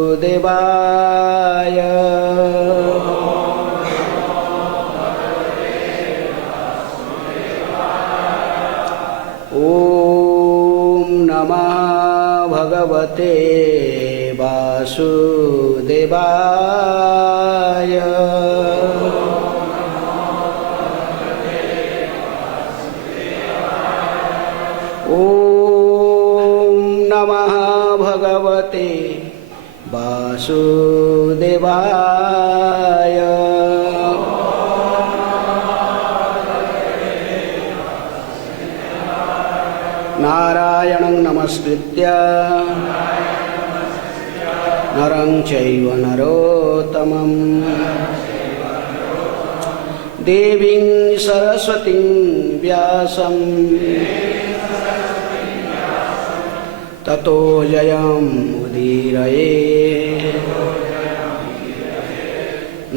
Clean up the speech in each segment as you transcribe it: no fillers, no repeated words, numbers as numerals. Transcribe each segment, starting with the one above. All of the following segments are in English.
देवाय ओम नमः भगवते वासुदेवाय ओम नमः भगवते वासुदेवाय नारायणं नमस्कृत्य नरं चैव नरोत्तमं देवीं सरस्वतीं व्यासं ततो जयमुदीरये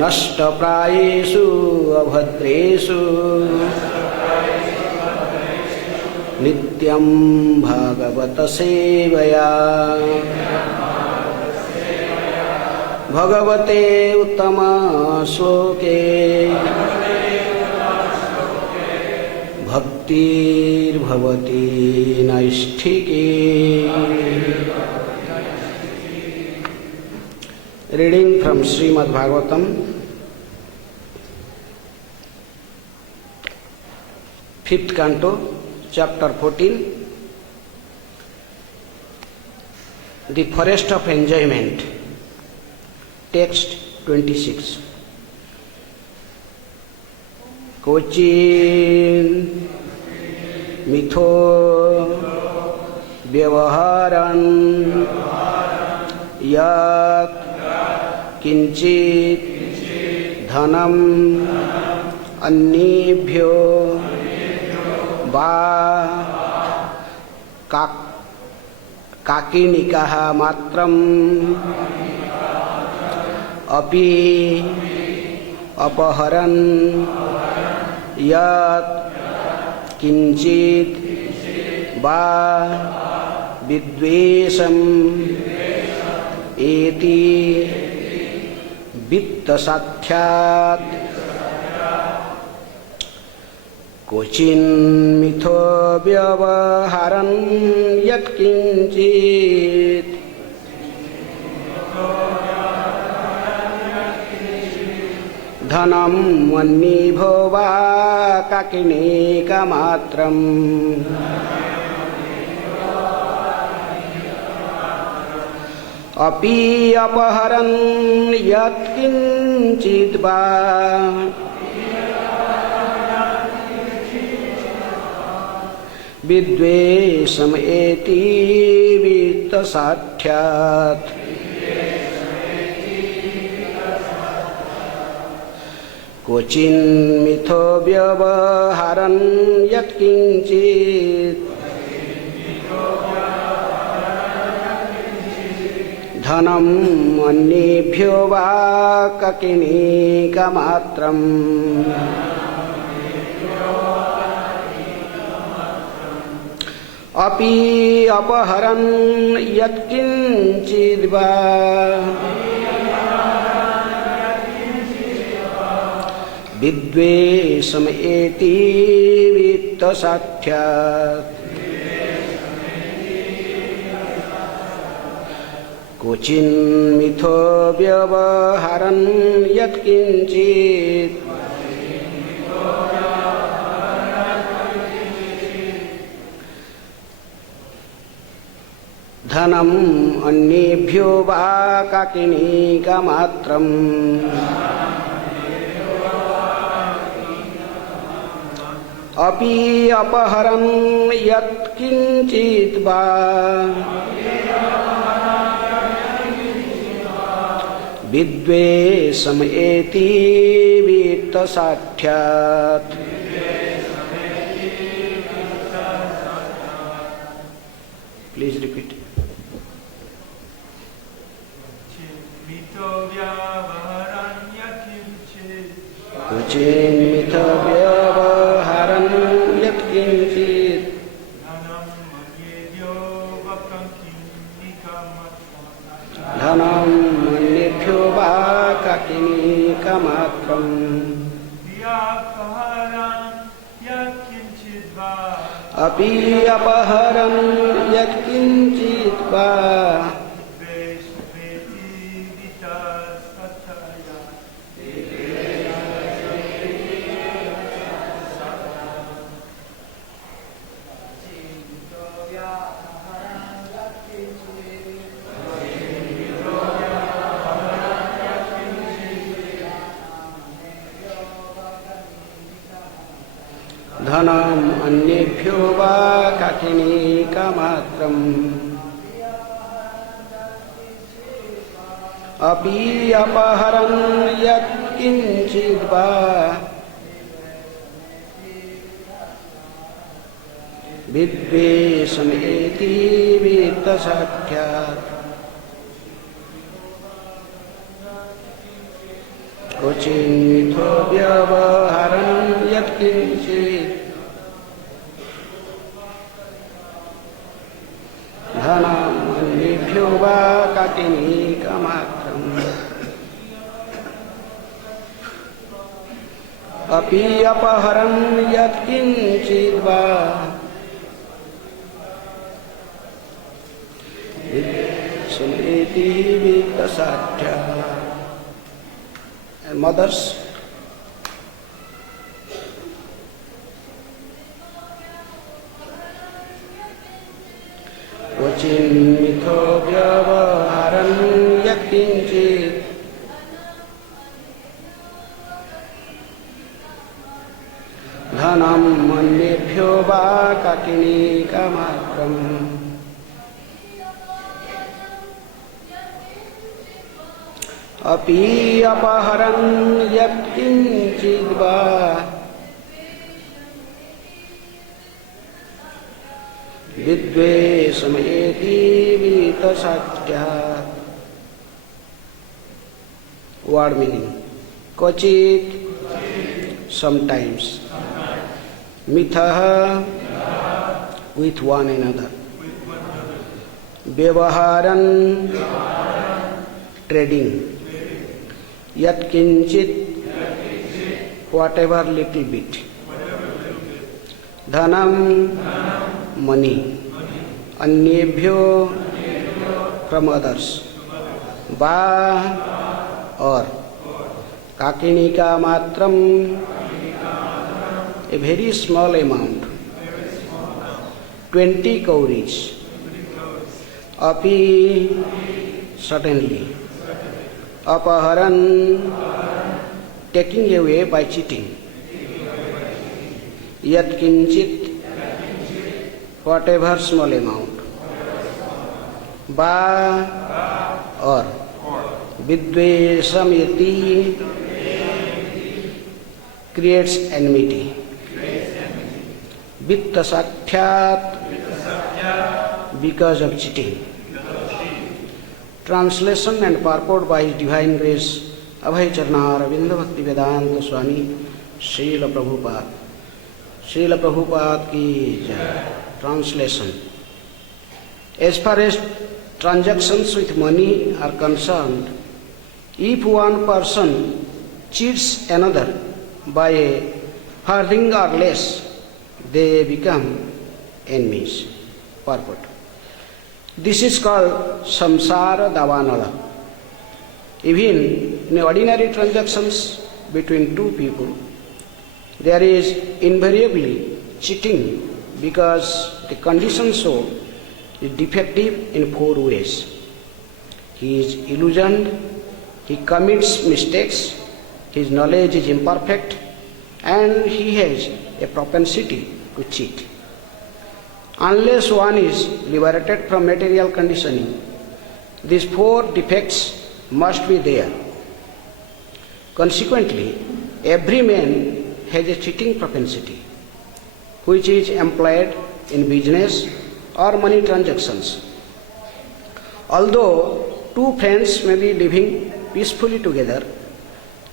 नष्टप्रायेषु अभद्रेषु नित्यं भागवत सेवया भगवते उत्तम श्लोके भक्तिर्भवति नैष्ठिके। Reading from Srimad Bhagavatam 5th canto chapter 14 the forest of enjoyment text 26 Cochin मिथो व्यवहारं यत् किंचित धनम अन्येभ्यो वा काकिनिकः मात्रम् अपि अपहरन् यत् किंचित वा विद्वेषम् एति वित्तसाध्यात् क्वचिन्मिथो व्यवहारन् यत्किंचित् धनम् अन्येभ्यो वा काकिनीकमात्रम् अपि अपहरन् यत्किंचित् वा विद्वेषम् एति वित्तसाध्यात् क्वचिन्मिथो व्यवहारन् यत्किंचित् धनम् अन्येभ्यो वा काकिनीकमात्रम् अपि अपहरन् यत्किंचित् वा विद्वेषम् एति वित्तसाध्यात् क्वचिन्मिथो व्यवहारन् यत्किंचित् धनम् अन्येभ्यो वा काकिनीकमात्रम् अपि अपहरन् यत्किंचित् वा विद्वेषम् एति वित्तसाध्यात् प्लीज रिपीट क्वचिन्मिथो व्यवहारन् यत्किंचित् धनम् अन्येभ्यो वा काकिनीकमात्रम् अपि अपहरन् यत्किञ्चित् वा धनम् अन्येभ्यो वा काकिनीकमात्रम् अपि अपहरन् यत्किञ्चित् वा विद्वेषमेति वित्तसख्यात् क्वचिन्मिथो व्यवहरन् यत्किञ्चित् धनम् अन्येभ्यो वा काकिनीकमात्रम् अपि अपहरन् यत्किञ्चित् वा विद्वेषमेति वित्तसख्यात्. And mothers, क्वचिन्मिथो व्यवहरन् यत्किञ्चित् धनम् अन्येभ्यो वा काकिनीकमात्रम् अपि अपहरन् यत्किञ्चित् वा विद्वेषमेति वित्तसख्यात्. Word meaning: क्वचित्, sometimes, मिथः, with one another, व्यवहारन्, trading, यत्किञ्चित्, whatever little bit, धनम्, money, अन्येभ्यो, from others, वा, or, काकिनीकमात्रम्, a very small amount, 20 cowries, api, certainly, अपहरन्, taking away by cheating, यत्किञ्चित्, whatever small amount, वा, or, विद्वेषमेति, creates enmity, वित्तसख्यात्, because of cheating. Translation and purport by His Divine Grace Abhay Charnaravinda Bhakti Vedanta Swami Srila Prabhupada. Srila Prabhupada ki jai. Translation: as far as transactions with money are concerned, if one person cheats another by a farthing or less, they become enemies. Purport: this is called samsara davanala. Even in ordinary transactions between two people, there is invariably cheating because the condition so is defective in 4 ways. He is illusioned, he commits mistakes, his knowledge is imperfect, and he has a propensity to cheat. Unless one is liberated from material conditioning, these 4 defects must be there. Consequently, every man has a cheating propensity, which is employed in business or money transactions. Although 2 friends may be living peacefully together,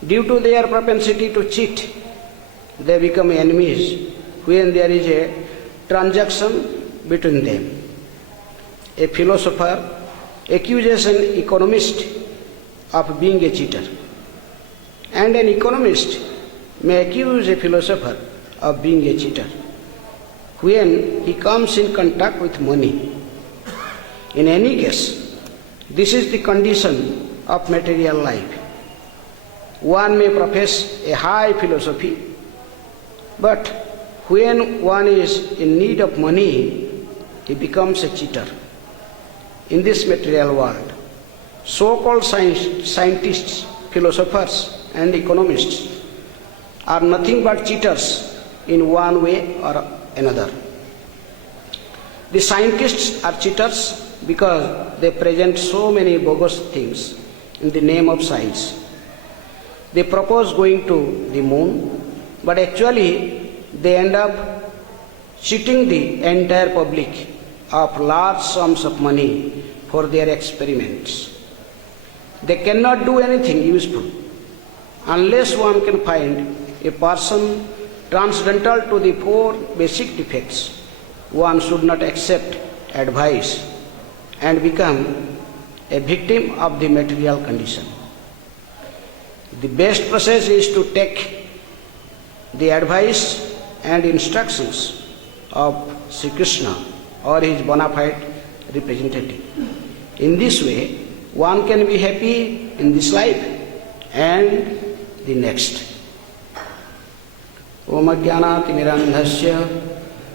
due to their propensity to cheat, they become enemies when there is a transaction between them. A philosopher accuses an economist of being a cheater. And an economist may accuse a philosopher of being a cheater when he comes in contact with money. In any case, this is the condition of material life. One may profess a high philosophy, but when one is in need of money, he becomes a cheater. In this material world, so-called scientists, philosophers, and economists are nothing but cheaters in one way or another. The scientists are cheaters because they present so many bogus things in the name of science. They propose going to the moon, but actually they end up cheating the entire public of large sums of money for their experiments. They cannot do anything useful unless one can find a person transcendental to the four basic defects. One should not accept advice and become a victim of the material condition. The best process is to take the advice and instructions of Sri Krishna or his bona fide representative. In this way, one can be happy in this life and the next. Om Ajnanaatimirandhasya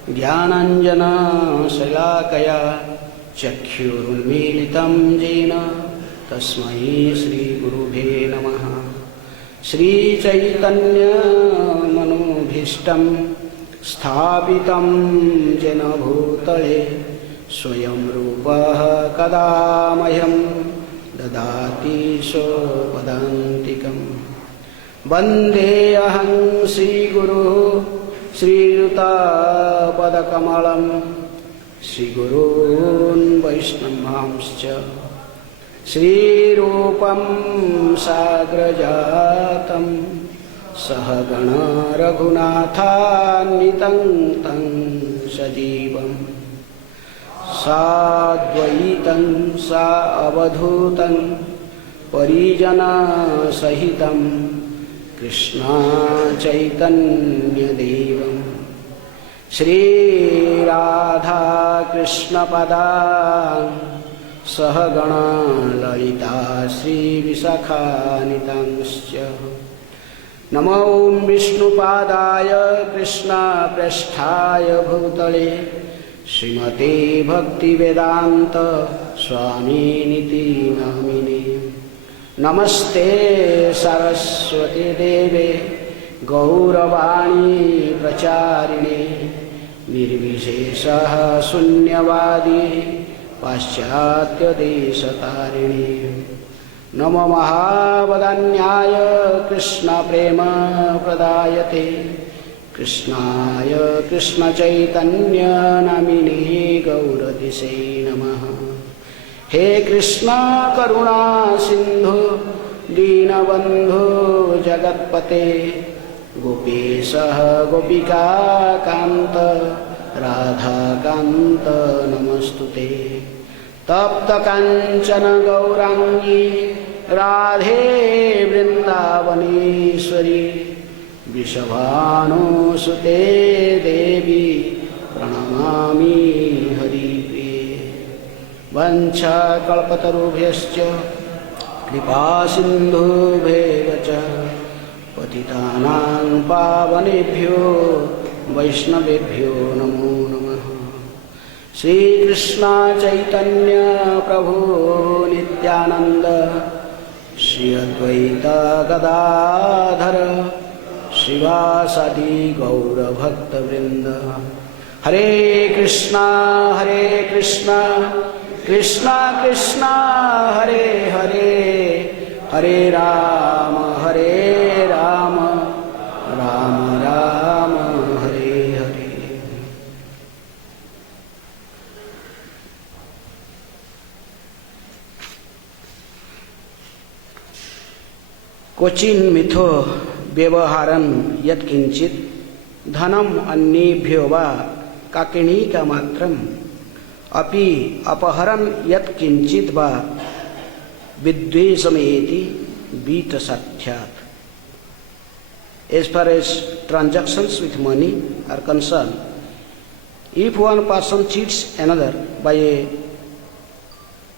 Jnananjana Salakaya Chakhyurunmilitam Jena Tasmai Shri Gurubhe Namaha. Shri Chaitanya Manobhishtam Sthapitam Jena Bhutale Swayam Rupaha Kadamayam Dadati Sopadantikam. Vande aham Sri Guru Sri Yuta Padakamalam Sri Gurun Vaishnavamscha Sri Rupam Sagrajatam Sahagana Raghunathannitam Tam Sajivam Sadvaitam Sa Avadhutam Parijana Sahitam Krishna Chaitanya Devam Shri Radha Krishna Pada Sahagana Lalita Shri Visakhanitamscha. Namo Vishnu Padaya Krishna Prasthaya Bhutale Srimate Bhakti Vedanta Swami Niti Namine. Namaste Saraswati Deve Gauravani Pracharine Nirvisheshaha Sunyavadi Paschatya Desatarini. Namo Mahavadanyaya Krishna Prema Pradayate Krishnaya Krishna Chaitanya Namine Gauradise Namaha. He Krishna Karuna Sindhu Dinabandhu Jagatpate Gopesha Gopika Kanta Radha Kanta Namastute Tapta Kanchana Gaurangi Radhe Vrindavaneshwari Vrishabhanu Sute Devi Pranamami Hari Vancha kalpatarubhyascha kripa sindhubheva patitanang pavanebhyo vaishnavebhyo namo namaha. Shri Krishna Chaitanya Prabhu Nityananda Shri Advaita Gadadhara Shivasadi Gaura Bhakta Vrinda. Hare Krishna Krishna Krishna Hare Hare Hare Rama Rama Rama Hare Hare. Kochin mitho vyavaharan yat kinchit dhanam annebhyo va kakinika matram api apaharan yat kinchit va vidvesameti vita satyat. As far as transactions with money are concerned, if one person cheats another by a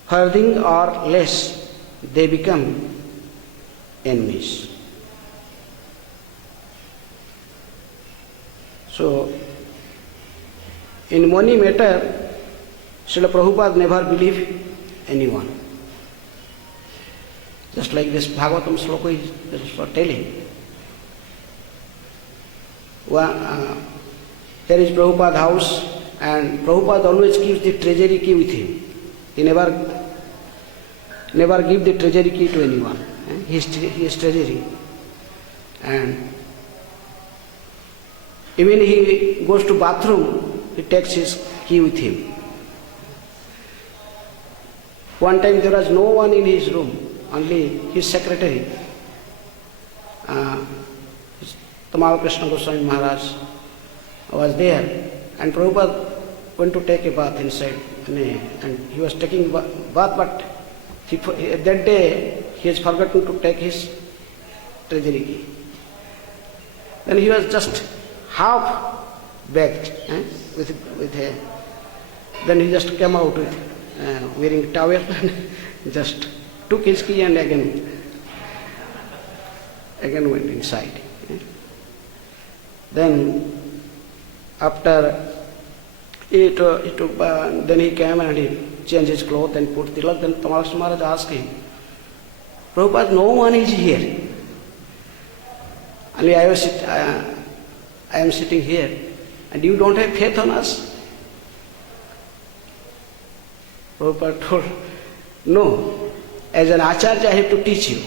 farthing or less, they become enemies. So, in money matter, Srila Prabhupada never believed anyone. Just like this Bhagavatam sloka is for telling. There is Prabhupada house, and Prabhupada always keeps the treasury key with him. He never give the treasury key to anyone. His treasury. And even he goes to bathroom, he takes his key with him. One time there was no one in his room, only his secretary, Tamal Krishna Goswami Maharaj was there, and Prabhupada went to take a bath inside, and he was taking bath, but that day he has forgotten to take his treasury key. Then he was just half bagged then he just came out with wearing a towel and just took his key and again went inside. Then after then he came and he changed his clothes and put tilak. Then Tamal Maharaj asked him, Prabhupada, no one is here. Only I am sitting here, and you don't have faith on us? Prabhupada told, no, as an acharya I have to teach you.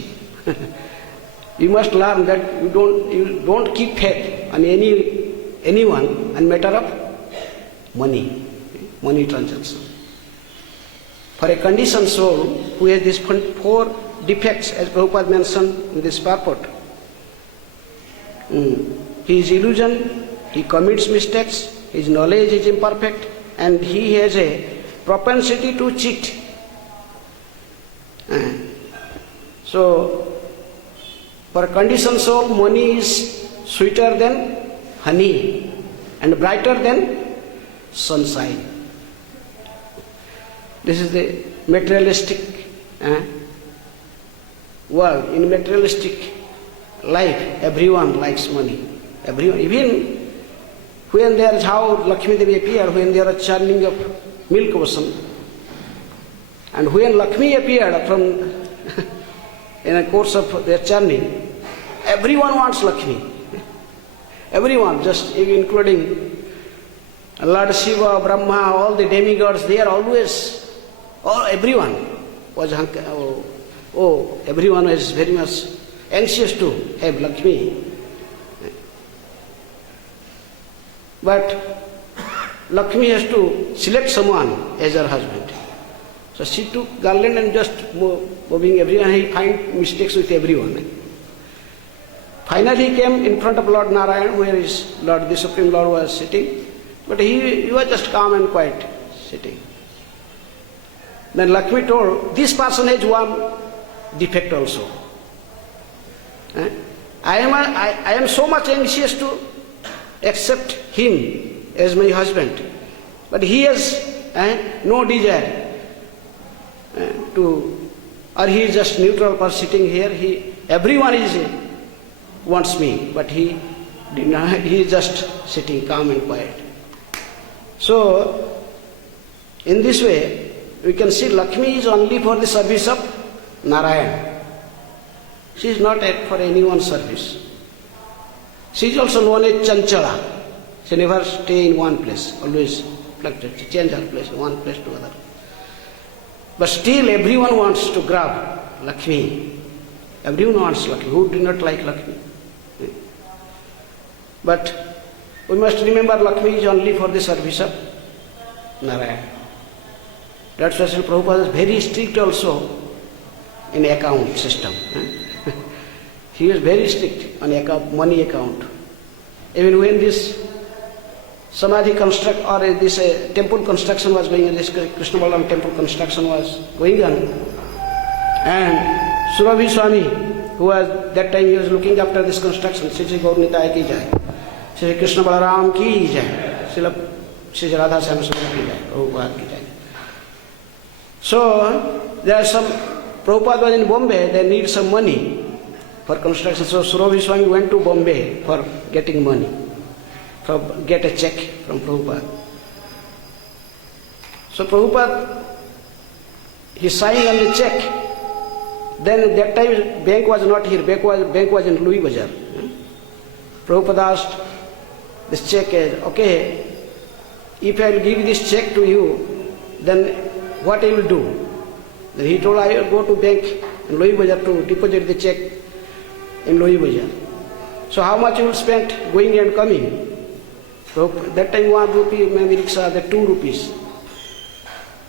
You must learn that you don't keep faith on anyone on matter of money transaction. For a conditioned soul who has these 4 defects, as Prabhupada mentioned in this purport, he is illusion, he commits mistakes, his knowledge is imperfect, and he has a propensity to cheat. So, for a conditioned soul, money is sweeter than honey and brighter than sunshine. This is the materialistic world. In materialistic life, everyone likes money. Everyone, even when there is how Lakshmi Devi appeared, when there is churning of milk ocean, and when Lakshmi appeared from in the course of their churning, everyone wants Lakshmi. Everyone, just including Lord Shiva, Brahma, all the demigods, they are always, everyone was, everyone is very much anxious to have Lakshmi. But Lakshmi has to select someone as her husband. So she took garland and just moving everyone, he find mistakes with everyone. Finally he came in front of Lord Narayan, where his Lord, the Supreme Lord, was sitting. But he was just calm and quiet sitting. Then Lakshmi told, this person has one defect also. I am so much anxious to accept him as my husband, but he has no desire or he is just neutral person sitting here. Everyone wants me, but he is just sitting calm and quiet. So, in this way, we can see Lakshmi is only for the service of Narayan. She is not for anyone's service. She is also known as Chanchala. She never stay in one place, always fluctuates. She changes her place, one place to other. But still everyone wants to grab Lakshmi. Everyone wants Lakshmi. Who do not like Lakshmi? But we must remember Lakshmi is only for the service of Narayan. That's why Srila Prabhupada is very strict also in account system. He is very strict on account, money account. Even when this Samadhi or this temple construction was going on, this Krishna Balaram temple construction was going on, And Surabhi Swami, who was that time he was looking after this construction, Shri Gaur Nitai ki jai, Shri Krishna Balaram ki jai, Shri Radha Swami ki jai, Prabhupada ki jai. So there are some, Prabhupada was in Bombay, they need some money for construction. So Surabhi Swami went to Bombay for getting money, get a check from Prabhupada. So Prabhupada, he signed on the check. Then at that time bank was not here, bank was in Louis Bazaar. Prabhupada asked this check, okay, if I will give this check to you, then what I will do? Then he told, I will go to bank in Louis Bazaar to deposit the check in Louis Bazaar. So how much you will spend going and coming? So that time 1 rupee, maybe rickshaw, the 2 rupees.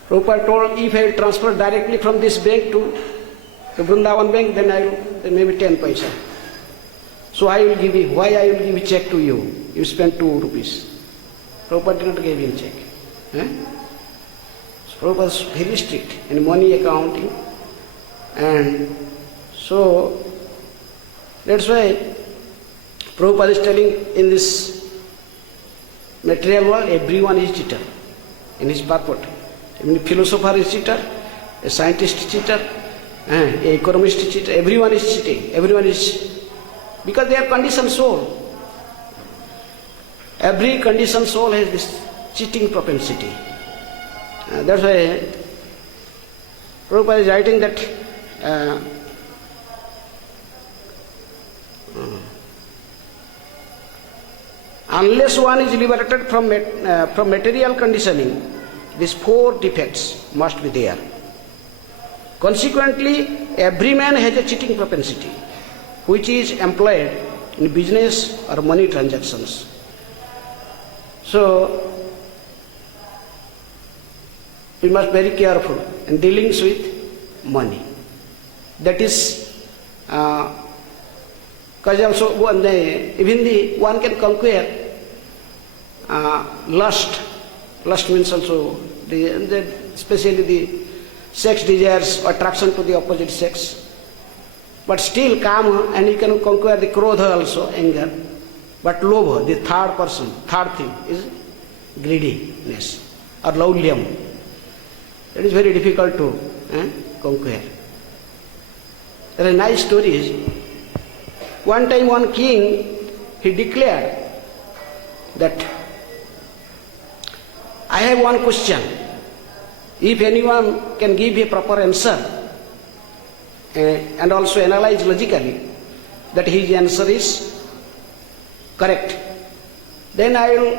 Prabhupada told, if I will transfer directly from this bank to Vrindavan bank, then I will, then maybe 10 paisa. So I will give you, why I will give a check to you? You spend 2 rupees. Prabhupada did not give him check. So Prabhupada was very strict in money accounting. And so that's why Prabhupada is telling in this material world, everyone is cheater in his purport. Even a philosopher is cheater, a scientist is cheater, an economist is cheater, everyone is cheating, everyone is, because they are conditioned soul. Every conditioned soul has this cheating propensity. That's why Prabhupada is writing that unless one is liberated from material conditioning, these 4 defects must be there. Consequently, every man has a cheating propensity, which is employed in business or money transactions. So, we must be very careful in dealings with money. That is, because also even one can conquer lust. Lust means also, especially the sex desires, attraction to the opposite sex. But still kama, and you can conquer the krodha also, anger. But lobha, the third thing is greediness or laulyam. It is very difficult to conquer. There are nice stories. One time one king, he declared that I have one question. If anyone can give a proper answer and also analyze logically that his answer is correct, then I will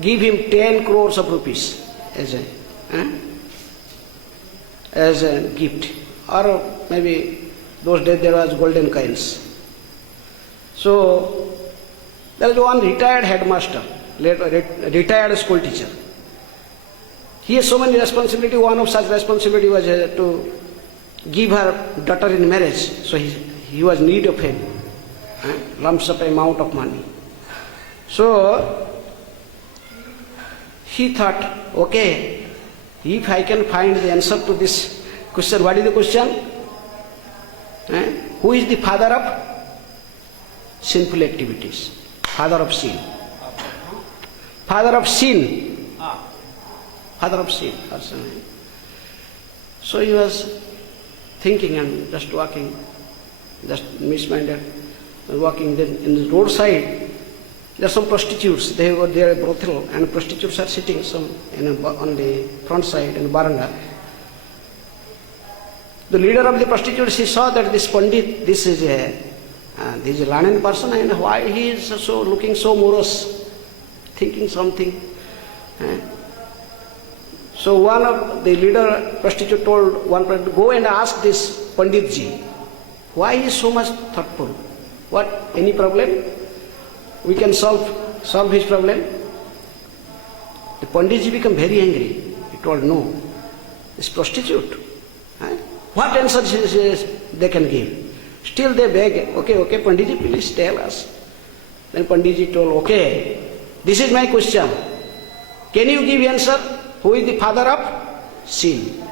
give him 10 crores of rupees as a gift. Or maybe those days there was golden coins. So there is one retired headmaster, retired school teacher. He has so many responsibility. One of such responsibility was to give her daughter in marriage. So he was in need of a lump sum amount of money. So he thought, okay, if I can find the answer to this question, what is the question? Who is the father of sinful activities? Father of sin. Father of sin. Father of sin. So he was thinking and just walking, just misminded, walking. Then in the roadside, there are some prostitutes. They were there at brothel, and prostitutes are sitting on the front side in the veranda. The leader of the prostitutes, he saw that this Pandit, this is a learned person, and why he is so looking so morose, thinking something. So one of the leader prostitute told one person, go and ask this Panditji, why he is so much thoughtful? What, any problem? We can solve his problem. The Panditji became very angry. He told, no, this prostitute. What answers they can give? Still they beg, okay, Panditji, please tell us. Then Panditji told, okay, this is my question. Can you give answer? Who is the father of sin?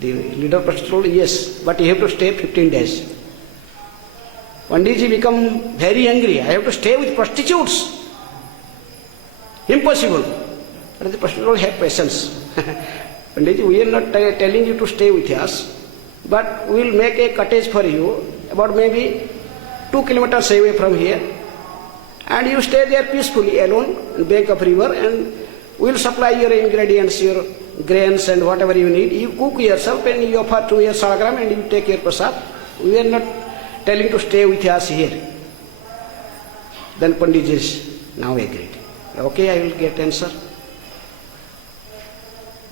The leader prostitute told, yes, but you have to stay 15 days. Panditji become very angry. I have to stay with prostitutes. Impossible. But the prostitute told, have patience. Panditji, we are not telling you to stay with us, but we will make a cottage for you, about maybe 2 kilometers away from here, and you stay there peacefully alone on bank of river, and we will supply your ingredients, your grains and whatever you need. You cook yourself and you offer to your salagram and you take your prasad. We are not telling to stay with us here. Then Panditji now agreed. Okay, I will get answer.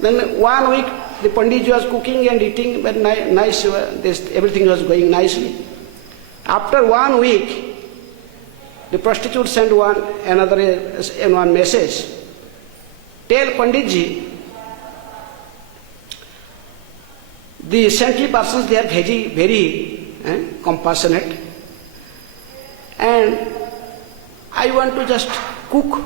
Then 1 week the Panditji was cooking and eating, but nice, everything was going nicely. After 1 week, the prostitute sent one message. Tell Panditji, the saintly persons, they are very compassionate, and I want to just cook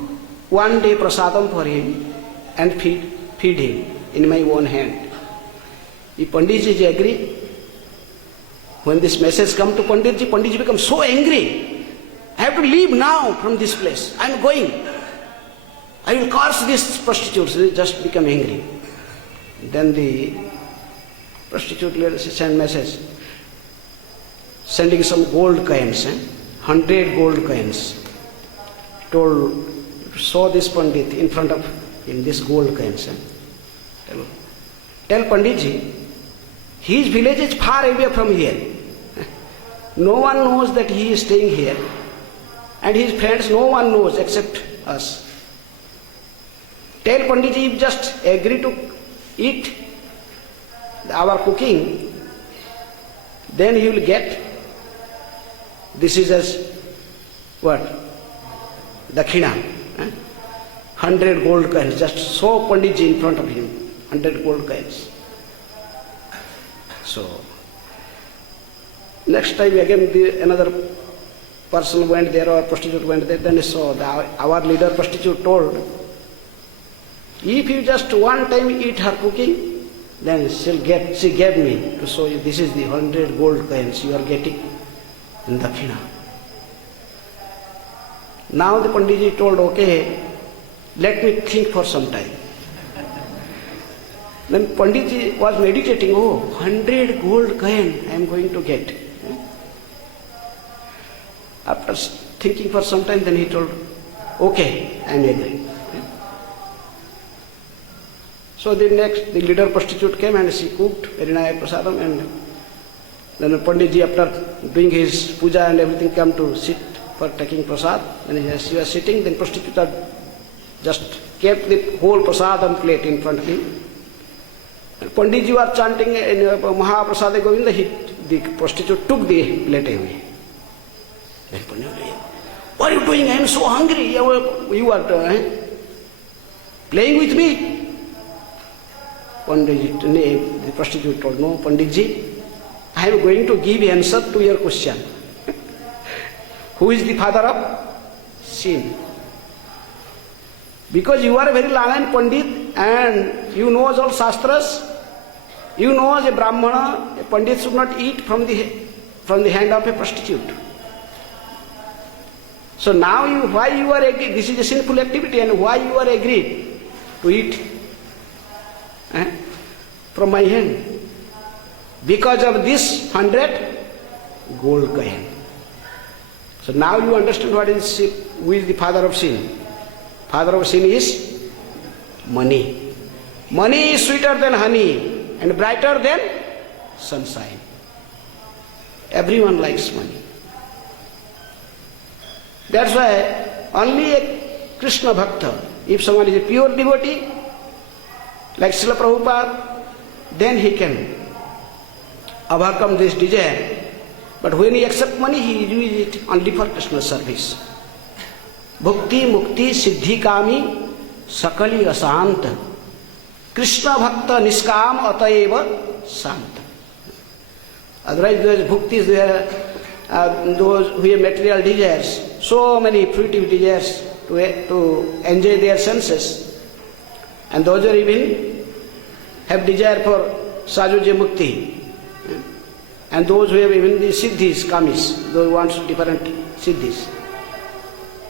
1 day prasadam for him and feed him in my own hand. If Panditji agree, when this message come to Panditji, Panditji becomes so angry. I have to leave now from this place. I am going. I will curse these prostitutes. They just become angry. Then the prostitute lady sent message, sending some gold coins, 100 gold coins. Told, show this Pandit in front of him, this gold coins. Tell Panditji, his village is far away from here. No one knows that he is staying here. And his friends, no one knows except us. Tell Panditji, if just agree to eat our cooking, then he will get, this is as what? Dakhina. 100 gold coins. Just show Panditji in front of him. 100 gold coins. So, next time again another person went there, or prostitute went there, then he saw our leader prostitute told, if you just 1 time eat her cooking, then she gave me to show you, this is the 100 gold coins you are getting in Dakhina. Now the Panditji told, okay, let me think for some time. Then Panditji was meditating, 100 gold coin I am going to get. After thinking for some time, then he told, okay, I am agreeing. So the leader prostitute came and she cooked very nice prasadam, and then Panditji, after doing his puja and everything, came to sit for taking prasad. When she was sitting, then prostitute just kept the whole prasadam plate in front of him. And Panditji was chanting in Mahaprasade Govinda, the prostitute took the plate away. Then Panditji, what are you doing? I am so hungry. You are playing with me. Panditji, the prostitute told, no, Panditji, I am going to give answer to your question. Who is the father of sin? Because you are a very learned Pandit and you know all Shastras, you know as a Brahmana, a Pandit should not eat from the hand of a prostitute. So now why you are agreed? This is a sinful activity, and why you are agreed to eat from my hand? Because of this 100 gold coin. So now you understand what is sin, who is the father of sin. Father of sin is money. Money is sweeter than honey and brighter than sunshine. Everyone likes money. That's why only a Krishna Bhakta, if someone is a pure devotee, like Srila Prabhupada, then he can overcome this desire. But when he accepts money, he uses it only for Krishna service. Bhukti, Mukti, Siddhi Kami, Sakali Asant. Krishna Bhakta Niskam Ataeva Sant. Otherwise, those bhuktis, those who have material desires, so many fruitive desires to enjoy their senses. And those who even have desire for Sajuja Mukti. And those who have even the Siddhis, Kamis, those who want different Siddhis,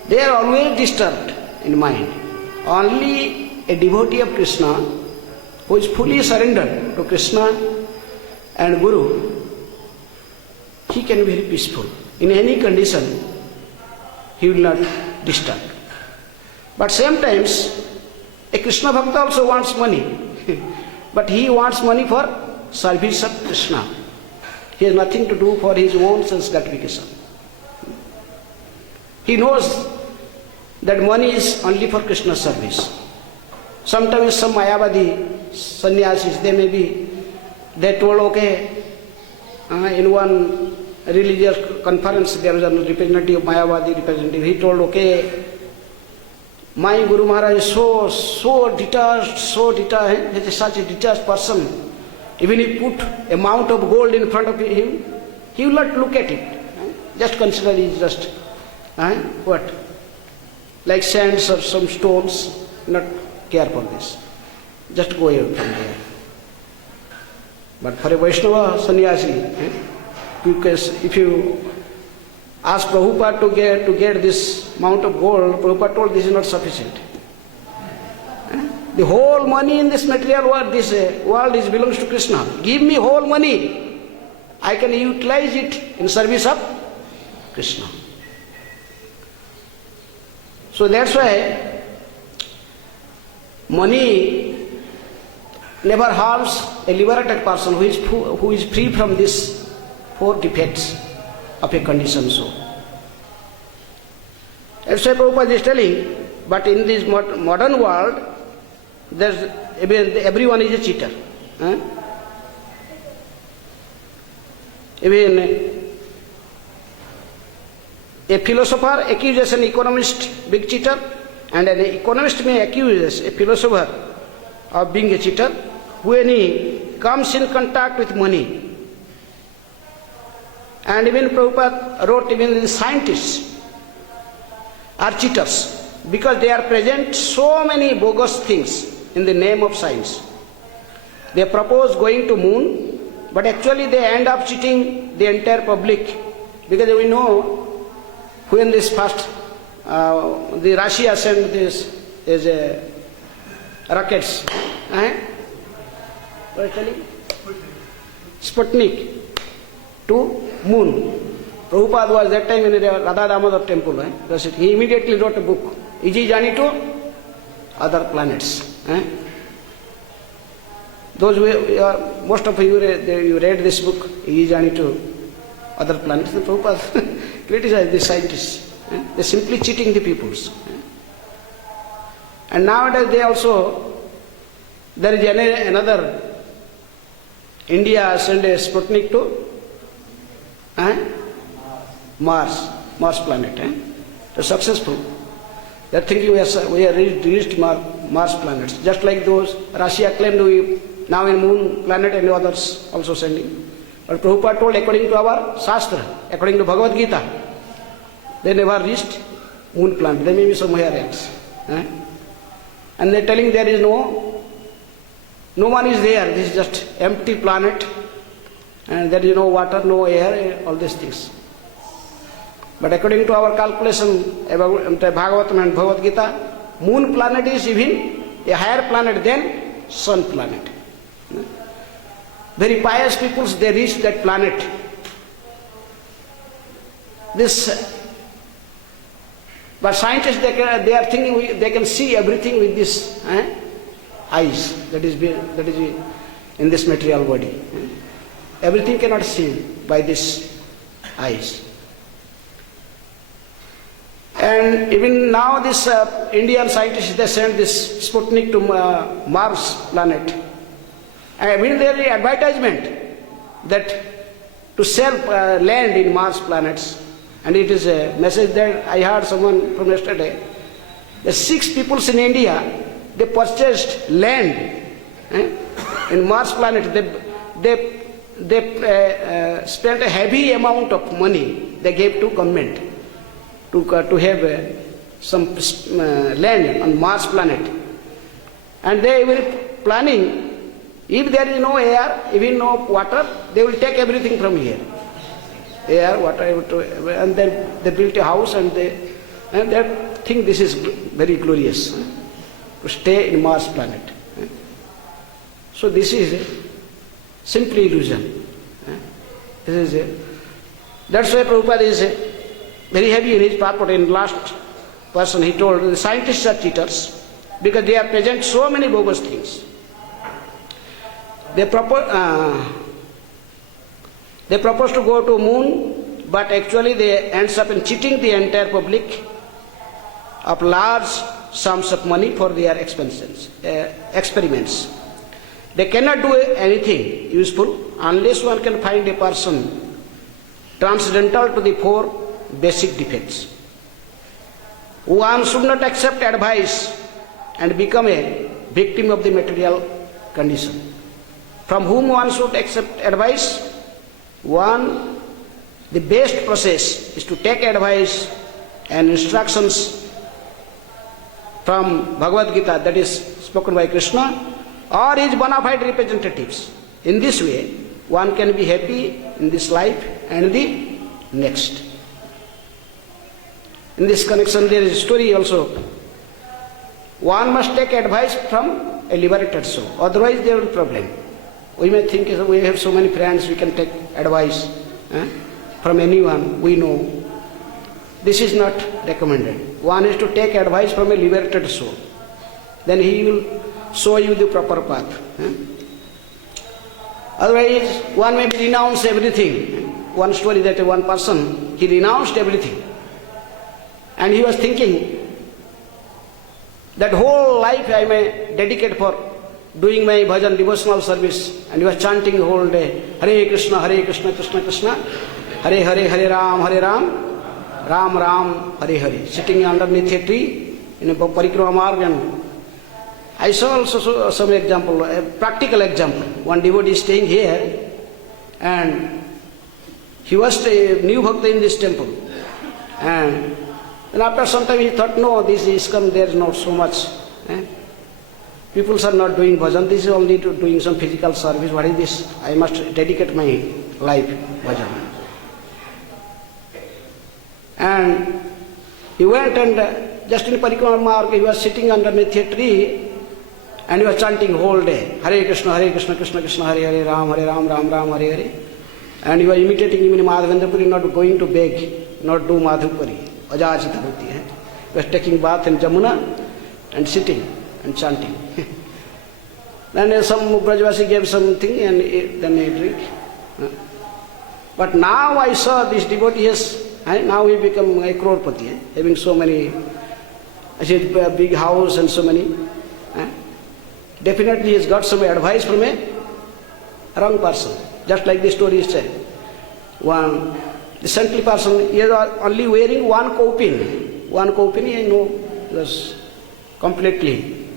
they are always disturbed in mind. Only a devotee of Krishna who is fully surrendered to Krishna and Guru, he can be very peaceful. In any condition, he will not disturb. But sometimes a Krishna Bhakta also wants money, but he wants money for service of Krishna. He has nothing to do for his own sense gratification. He knows that money is only for Krishna's service. Sometimes some Mayavadi sannyasis, they told, okay, in one religious conference there was a representative, Mayavadi representative, he told, okay, my Guru Maharaj is so detached, he is such a detached person. Even if you put a mount of gold in front of him, he will not look at it. Just consider it is just, what? Like sands or some stones, not care for this. Just go away from there. But for a Vaishnava sannyasi, because if you ask Prabhupada to get this mount of gold, Prabhupada told this is not sufficient. The whole money in this material world, this world belongs to Krishna. Give me whole money. I can utilize it in service of Krishna. So that's why money never harms a liberated person who is free from these 4 defects of a conditioned soul. That's why Prabhupada is telling, but in this modern world, everyone is a cheater. Even a philosopher accuses an economist big cheater, and an economist may accuse a philosopher of being a cheater when he comes in contact with money. And even Prabhupada wrote, even the scientists are cheaters because they are present so many bogus things in the name of science. They propose going to moon, but actually they end up cheating the entire public, because we know when this first the Russia sent this rockets, what is telling? Sputnik to moon. Prabhupada was that time in the Radha Damodar temple. He immediately wrote a book, Iji Jani to Other Planets. Those who, most of you read this book, Iji Jani to Other Planets. The Prabhupada criticized the scientists. They are simply cheating the peoples. And nowadays there is another, India sent a Sputnik to Mars planet. They are successful. They are thinking we have reached Mars planets. Just like those, Russia claimed we now in moon planet and others also sending. But Prabhupada told, according to our Shastra, according to Bhagavad Gita, they never reached moon planet. They may be somewhere else. And they are telling there is no one is there. This is just empty planet. And there is no water, no air, all these things. But according to our calculation about Bhagavatam and Bhagavad Gita, moon planet is even a higher planet than sun planet. Very pious people, they reach that planet. But scientists, they are thinking they can see everything with this eyes that is in this material body. Everything cannot see by this eyes. And even now this Indian scientists, they sent this Sputnik to Mars planet. And when there is advertisement that to sell land in Mars planets, and it is a message that I heard someone from yesterday, the 6 peoples in India, they purchased land in Mars planet. They spent a heavy amount of money they gave to government to have some land on Mars planet. And they were planning If there is no air, even no water, they will take everything from here. Air, water, and then they built a house and they think this is very glorious, to stay in Mars planet. So this is simply illusion. That's why Prabhupada is very heavy in his purport. In last person he told, the scientists are cheaters because they are present so many bogus things. They propose to go to moon, but actually they ends up in cheating the entire public of large sums of money for their experiments. They cannot do anything useful unless one can find a person transcendental to the four basic defects. One should not accept advice and become a victim of the material condition. From whom one should accept advice? One, the best process is to take advice and instructions from Bhagavad Gita, that is spoken by Krishna, or his bona fide representatives. In this way, one can be happy in this life and the next. In this connection, there is a story also. One must take advice from a liberated soul, otherwise there will be problem. We may think we have so many friends, we can take advice from anyone we know. This is not recommended. One is to take advice from a liberated soul. Then he will show you the proper path. Otherwise, one may renounce everything. One story that one person, he renounced everything. And he was thinking that whole life I may dedicate for doing my bhajan, devotional service. And he was chanting the whole day, Hare Krishna, Krishna Krishna, Hare Hare, Hare Ram, Ram Ram, Hare Hare. Sitting underneath a tree in a parikrama marg. And I saw also some example, a practical example. One devotee is staying here and he was a new bhakta in this temple. And after some time he thought, no, this is ISKCON, there is not so much. People are not doing bhajan, this is only doing some physical service. What is this? I must dedicate my life bhajan. And he went and just in parikrama marg, he was sitting underneath a tree and he was chanting whole day, Hare Krishna, Krishna Krishna, Hare Hare, Ram Ram, Hare Hare. And he was imitating him in Madhavendra Puri, not going to beg, not do Madhupuri. Ajachita bhuti. He was taking bath in Jamuna and sitting and chanting. Then some Brajvasi gave something and then he drank. But now I saw this devotee now he become a crorepati, having so many, a big house and so many. Definitely he has got some advice from a wrong person. Just like the story is said. The saintly person, he is only wearing one kaupin. One kaupin, I know, was completely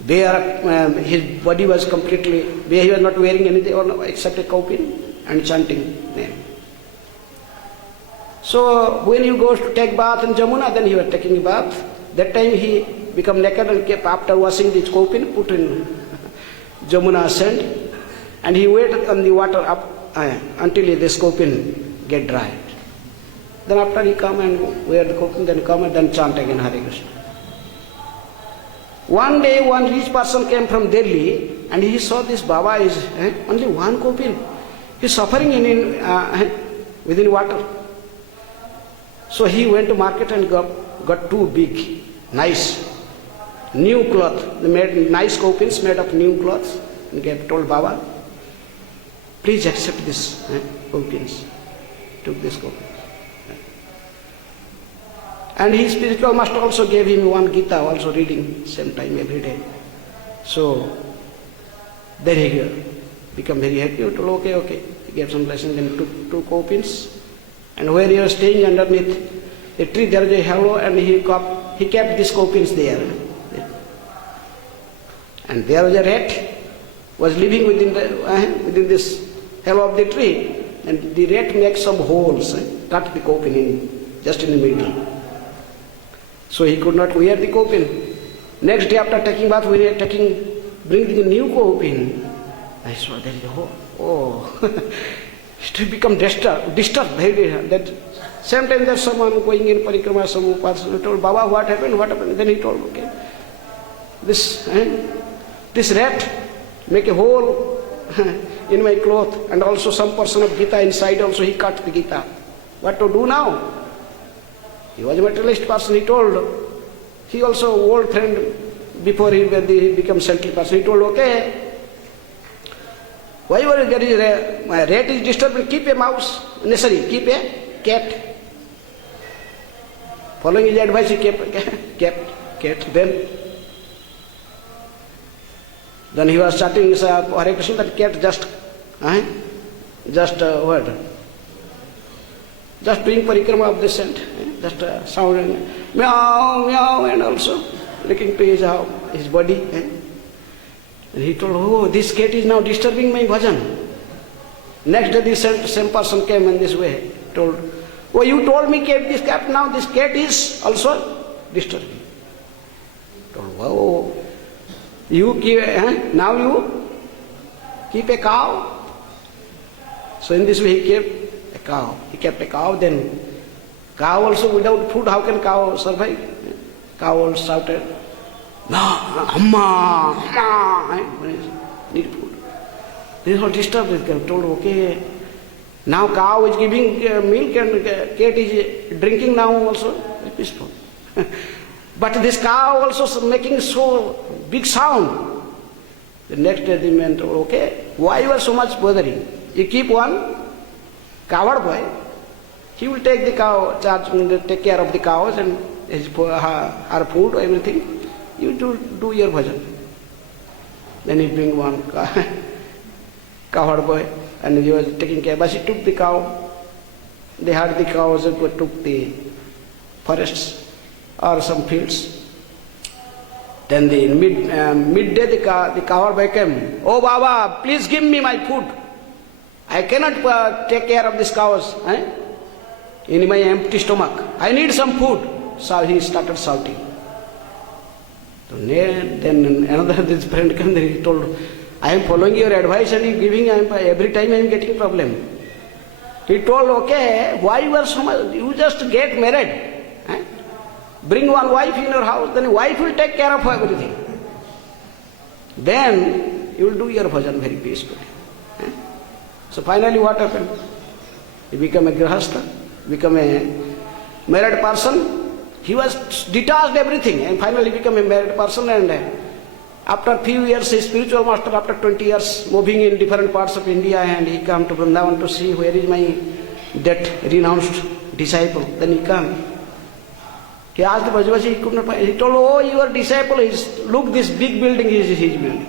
bare, his body was completely bare, he was not wearing anything except a kaupin and chanting name. So when he goes to take bath in Jamuna, then he was taking a bath. That time he become naked and kept, after washing this kaupin, put in Jamuna sand, and he waited on the water up until this kaupin get dried. Then after he come and wear the kaupin, then come and then chant again Hare Krishna. One day one rich person came from Delhi and he saw this Baba is only one kaupin. He is suffering within water. So he went to market and got two big, nice, new cloth. They made nice kaupins made of new cloths and told Baba, please accept this kaupins. Took this kaupin. And his spiritual master also gave him one Gita, also reading same time every day. So then he became very happy. He told, okay. He gave some blessing, then took two kaupins. And where he was staying underneath a tree, there was a hollow, and he kept these kaupins there. And there was a rat, was living within this hollow of the tree, and the rat makes some holes, cut the kaupin just in the middle. So he could not wear the kaupin. Next day after taking bath, bring the new kaupin, I saw there is a hole. Oh, it become disturbed very. That same time there's someone going in parikrama, some person told, Baba, what happened? What happened? Then he told, okay, this rat make a hole in my cloth, and also some person of Gita inside also he cut the Gita. What to do now? He was a materialist person, he told. He also old friend before he became central person. He told, okay, whenever there is my rat is disturbed, keep a mouse. Necessary, keep a cat. Following his advice, he kept cat. Then he was starting Hare Krishna, that cat just what? Just doing parikrama of the scent, just sounding meow, meow, and also looking to his body. And he told, oh, this cat is now disturbing my bhajan. Next day, the same person came in this way, told, oh, you told me keep this cat, now this cat is also disturbing. Told, wow, you keep, now you keep a cow. So in this way he kept a cow. He kept a cow, then cow also without food, how can cow survive? Cow also shouted, no, Amma, need food. This is all disturbed. Told, okay, now cow is giving milk and cat is drinking now also. Peaceful. But this cow also making so big sound. The next day the man told, okay, why you are so much bothering? You keep one coward boy. He will take the cow, take care of the cows and her food, everything. You do your bhajan. Then he bring one coward boy, and he was taking care. But he took the cow. They had the cows and took the forests or some fields. Then the midday the coward boy came. Oh Baba, please give me my food. I cannot take care of these cows in my empty stomach. I need some food. So he started shouting. Then another this friend came there, he told, I am following your advice and you giving, every time I am getting problem. He told, okay, why you are so much, you just get married. Bring one wife in your house, then wife will take care of everything. Then you will do your bhajan very peacefully. So finally what happened? He became a grihastha, become a married person. He was detached everything and finally became a married person, and after few years, a spiritual master, after 20 years, moving in different parts of India, and he come to Vrindavan to see where is my that renounced disciple. Then he come. He asked the Brajavashi, he could not find. He told, oh, your disciple is, look, this big building is his building.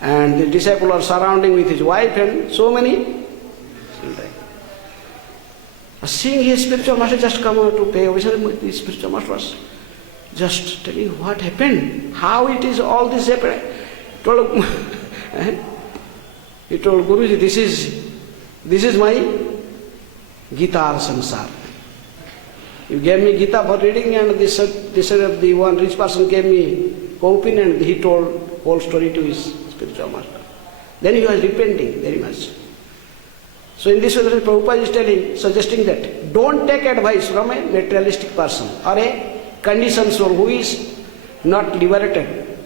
And the disciple are surrounding with his wife and so many children. Seeing his spiritual master just come out to pay observation with the spiritual master was just telling what happened, how it is all this happened. He told Guruji, this is my Gita Samsar. You gave me Gita for reading, and this the one rich person gave me copy, and he told whole story to his spiritual master. Then he was repenting very much. So in this way, Prabhupada is telling, suggesting that don't take advice from a materialistic person or a conditioned soul who is not liberated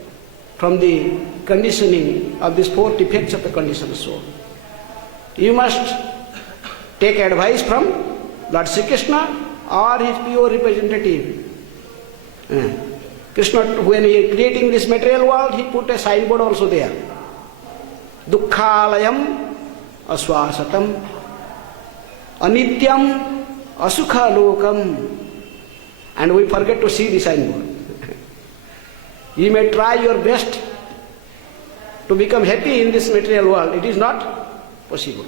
from the conditioning of these four defects of a conditioned soul. You must take advice from Lord Sri Krishna or his pure representative. Krishna, when he is creating this material world, he put a signboard also there. Dukkhalayam aswasatam anityam asukha lokam. And we forget to see the signboard. You may try your best to become happy in this material world. It is not possible.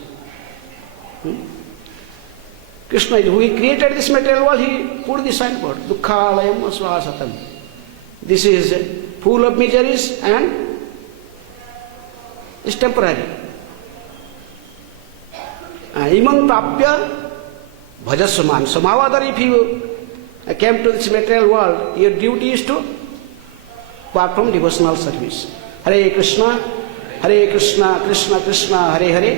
Krishna, who he created this material world, he put the signboard. Dukkhalayam aswasatam. This is full of miseries and is temporary. Imam prapya bhajasman. So Mahavadar, if you came to this material world, your duty is to perform devotional service. Hare Krishna, Hare Krishna, Krishna Krishna, Hare Hare,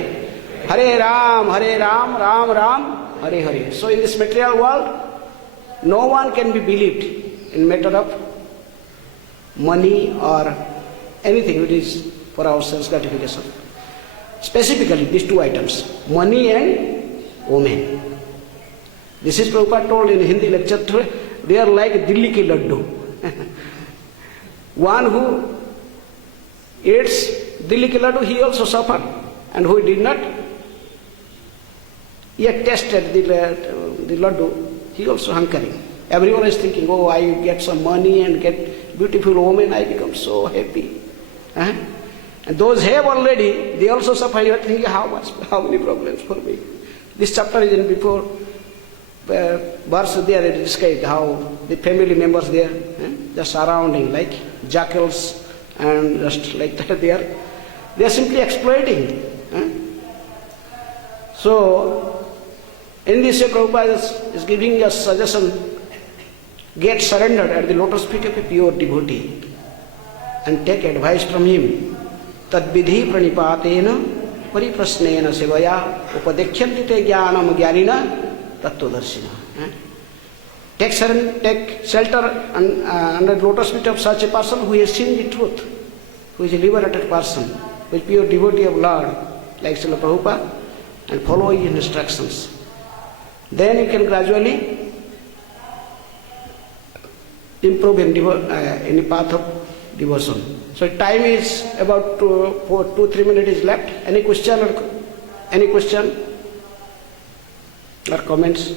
Hare Ram, Ram Ram, Hare Hare. So in this material world, no one can be believed in matter of money or anything which is for our sense gratification. Specifically these two items, money and women. This is Prabhupada told in Hindi lecture, they are like Dilli ki laddu. One who eats Dilli ki laddu, he also suffered, and who did not yet tasted the laddu, he also hankering. Everyone is thinking, oh, I get some money and get beautiful woman, I become so happy. And those have already, they also suffer. You are thinking, how many problems for me? This chapter is in before verse there it is described how the family members there, just surrounding like jackals and just like that they are simply exploiting. So in this way Prabhupada is giving us suggestion, get surrendered at the lotus feet of a pure devotee and take advice from him. Tadvidhi pranipatena pariprasnena sevaya upadekhyante te jnanam jnanina tattvadarshina. Take shelter under the lotus feet of such a person who has seen the truth, who is a liberated person, who is pure devotee of Lord, like Srila Prabhupada, and follow his instructions. Then you can gradually improve in the path of devotion. So time is about 2-3 minutes is left. Any question or comments?